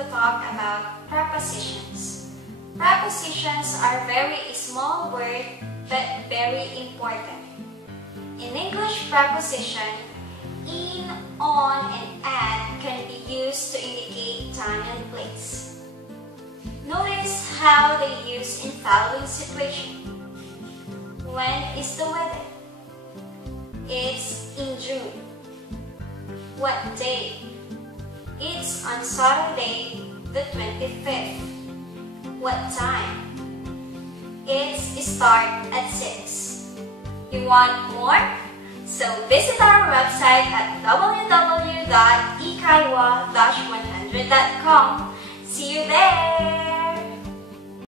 to talk about prepositions. Prepositions are very small word but very important. In English, preposition in, on, and at can be used to indicate time and place. Notice how they use in following situation. When is the weather? It's in June. What day? It's on Saturday, the 25th. What time? It's start at 6. You want more? So visit our website at www.ikaiwa-100.com. See you there!